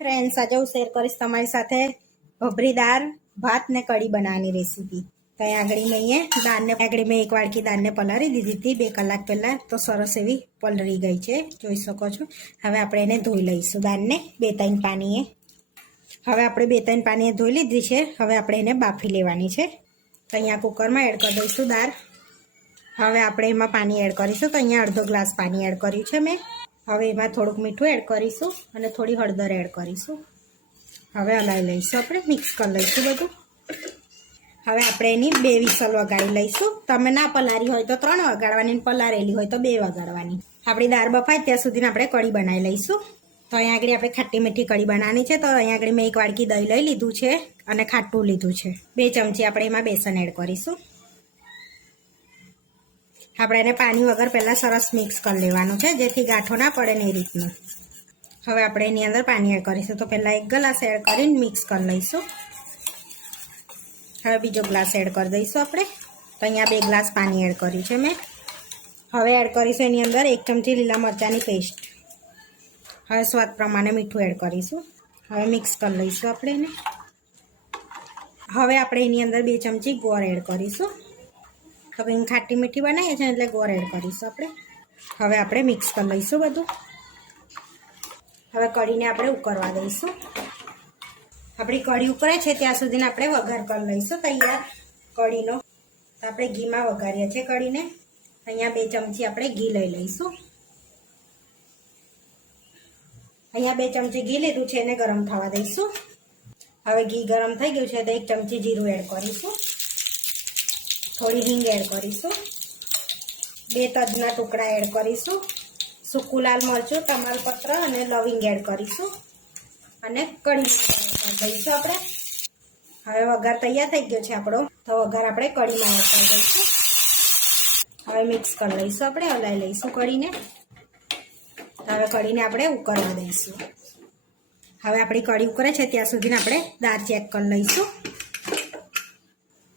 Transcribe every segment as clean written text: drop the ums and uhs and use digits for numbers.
Friends, આજે હું share કરીશ તમારી સાથે ભભરી દાળ ભાત ને કઢી બનાવવાની રેસીપી. તો આગળ મેં એક વાડકી દાળને પલાળી દીધી હતી 2 કલાક પહેલાં. તો સરસ એવી પલળી ગઈ છે, જોઈ શકો છો. હવે આપણે એને ધોઈ લઈશું દાળને 2-3 પાણીએ. હવે આપણે 2-3 પાણીએ ધોઈ લીધી છે. હવે આપણે એને બાફી લેવાની છે. તો અહીંયા કુકરમાં એડ કરી દઈશું દાળ. હવે આપણે એમાં પાણી એડ કરીશું. તો અહીંયા અડધો ગ્લાસ પાણી એડ કર્યું છે મેં. હવે એમાં થોડુંક મીઠું એડ કરીશું અને થોડી હળદર એડ કરીશું. હવે હલાવી લઈશું, આપણે મિક્સ કરી લઈશું બધું. હવે આપણે એની 2 વિસલ વગાડી લઈશું. તમે ના પલારી હોય તો 3 વગાડવાની, પલારેલી હોય તો 2 વગાડવાની. આપણી દાળ બફાય ત્યાં સુધી આપણે કઢી બનાવી લઈશું. તો અહીંયા આગળ આપણે ખાટી મીઠી કઢી બનાવવાની છે. તો અહીંયા આગળ મેં 1 વાડકી દહીં લઈ લીધું છે અને ખાટું લીધું છે. 2 ચમચી આપણે એમાં બેસન એડ કરીશું. આપણે એને પાણી વગર પહેલાં સરસ મિક્સ કરી લેવાનું છે, જેથી ગાંઠો ના પડે ને એ રીતનું. હવે આપણે એની અંદર પાણી એડ કરીશું. તો પહેલાં 1 ગ્લાસ એડ કરીને મિક્સ કરી લઈશું. હવે બીજો ગ્લાસ એડ કરી દઈશું આપણે. તો અહીંયા 2 ગ્લાસ પાણી એડ કર્યું છે મેં. હવે એડ કરીશું એની અંદર 1 ચમચી લીલા મરચાંની પેસ્ટ. હવે સ્વાદ પ્રમાણે મીઠું એડ કરીશું. હવે મિક્સ કરી લઈશું આપણે એને. હવે આપણે એની અંદર 2 ચમચી ગોળ એડ કરીશું. હવે ખાટી મીઠી બનાવીએ છીએ એટલે ગોળ એડ કરીશું આપણે. હવે આપણે મિક્સ કરી લઈશું બધું. હવે કઢીને આપણે ઉકળવા દઈશું. આપણી કઢી ઉકળે છે ત્યાં સુધીને આપણે વઘાર કરી લઈશું તૈયાર કઢીનો. તો આપણે ઘીમાં વઘારીએ છીએ કઢીને. અહીંયા 2 ચમચી આપણે ઘી લઈ લઈશું. અહીંયા 2 ચમચી ઘી લીધું છે, એને ગરમ થવા દઈશું. હવે ઘી ગરમ થઈ ગયું છે તો 1 ચમચી જીરું એડ કરીશું. થોડી હિંગ એડ કરીશું. 2 તજના ટુકડા એડ કરીશું. સૂકું લાલ મરચું, તમાલપત્ર અને લવિંગ એડ કરીશું. અને કઢી એડ કરી દઈશું આપણે. હવે વઘાર તૈયાર થઈ ગયો છે આપણો. તો વઘાર આપણે કઢીમાં એડ કરી દઈશું. હવે મિક્સ કરી લઈશું, આપણે હલાવી લઈશું કઢીને. હવે કઢીને આપણે ઉકળવા દઈશું. હવે આપણી કઢી ઉકળે છે ત્યાં સુધીને આપણે દાળ ચેક કરી લઈશું.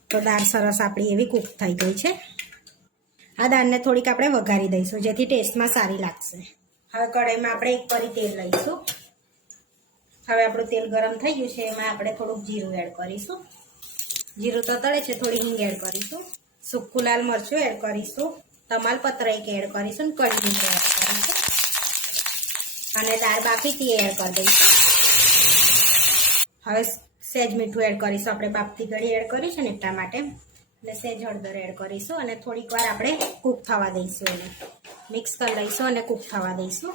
તો દાળ સરસ આપણી એવી કૂક થઈ ગઈ છે. આ દાળને થોડીક આપણે વઘારી દઈશું, જેથી ટેસ્ટમાં સારી લાગશે. હવે કઢાઈમાં આપણે 1 પરી તેલ લઈશું. હવે આપણું તેલ ગરમ થઈ ગયું છે, એમાં આપણે થોડુંક જીરું એડ કરીશું. જીરું તો તળે છે, થોડી હિંગ એડ કરીશું. સૂકું લાલ મરચું એડ કરીશું. તમાલપત્ર 1 એડ કરીશું. કઢી મીઠું એડ કરીશું. અને દાળ બાફી તે એડ કરી દઈશું. હવે સહેજ મીઠું એડ કરીશું. આપણે બાફતી કઢી એડ કરી છે ને એટલા માટે. એટલે સહેજ હળદર એડ કરીશું અને થોડીક વાર આપણે કૂક થવા દઈશું. એને મિક્સ કરી લઈશું અને કૂક થવા દઈશું.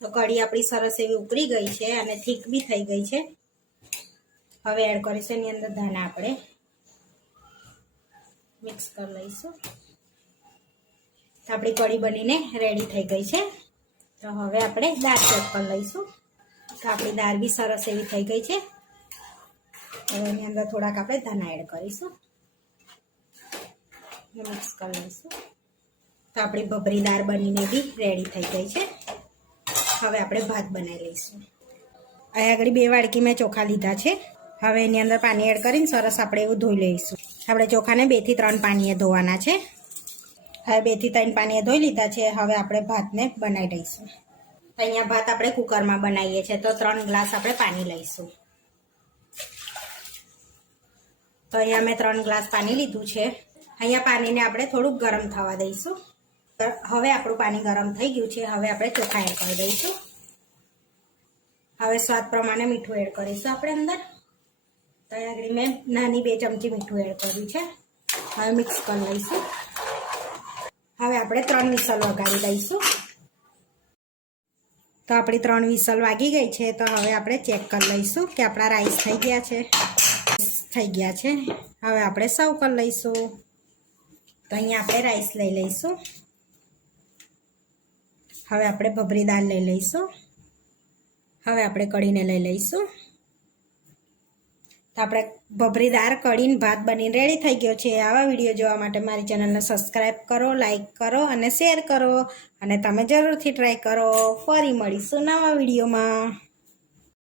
તો કઢી આપણી સરસ એવી ઉકળી ગઈ છે અને થીક બી થઈ ગઈ છે. હવે એડ કરીશું એની અંદર ધાણા. આપણે મિક્સ કરી લઈશું. તો આપણી કઢી બનીને રેડી થઈ ગઈ છે. તો હવે આપણે દાળ ચેક કરી લઈશું. તો આપણી દાળ બી સરસ એવી થઈ ગઈ છે. હવે એની અંદર થોડાક આપણે ધાણા એડ કરીશું. મિક્સ કરી લઈશું. તો આપણી ભભરી દાળ બનીને બી રેડી થઈ ગઈ છે. હવે આપણે ભાત બનાવી લઈશું. અહીંયા આગળ 2 વાડકી મેં ચોખા લીધા છે. હવે એની અંદર પાણી એડ કરીને સરસ આપણે એવું ધોઈ લઈશું. આપણે ચોખાને 2 થી 3 પાણીએ ધોવાના છે. હવે 2 થી 3 પાણીએ ધોઈ લીધા છે. હવે આપણે ભાતને બનાવી દઈશું. અહીંયા ભાત આપણે કુકરમાં બનાવીએ છીએ. તો 3 ગ્લાસ આપણે પાણી લઈશું. તો અહીંયા મેં 3 ગ્લાસ પાણી લીધું છે. અહીંયા પાણીને આપણે થોડુંક ગરમ થવા દઈશું. હવે આપણું પાણી ગરમ થઈ ગયું છે. હવે આપણે ચોખા એડ કરી દઈશું. હવે સ્વાદ પ્રમાણે મીઠું એડ કરીશું આપણે અંદર. તો અહીંયા આગળ મેં નાની 2 ચમચી મીઠું એડ કર્યું છે. હવે મિક્સ કરી લઈશું. હવે આપણે 3 વિસલ વગાડી દઈશું. તો આપણી 3 વિસલ વાગી ગઈ છે. તો હવે આપણે ચેક કરી લઈશું કે આપણા રાઈસ થઈ ગયા છે. હવે આપણે સર્વ કરી લઈશું. તો અહીંયા આપણે રાઈસ લઈ લઈશું. હવે આપણે ભભરી દાળ લઈ લઈશું. હવે આપણે કઢીને લઈ લઈશું. તો આપણે ભભરી દાળ કઢીને ભાત બનીને રેડી થઈ ગયો છે. આવા વિડીયો જોવા માટે મારી ચેનલને સબસ્ક્રાઈબ કરો, લાઈક કરો અને શેર કરો. અને તમે જરૂરથી ટ્રાય કરો. ફરી મળીશું નવા વિડીયોમાં.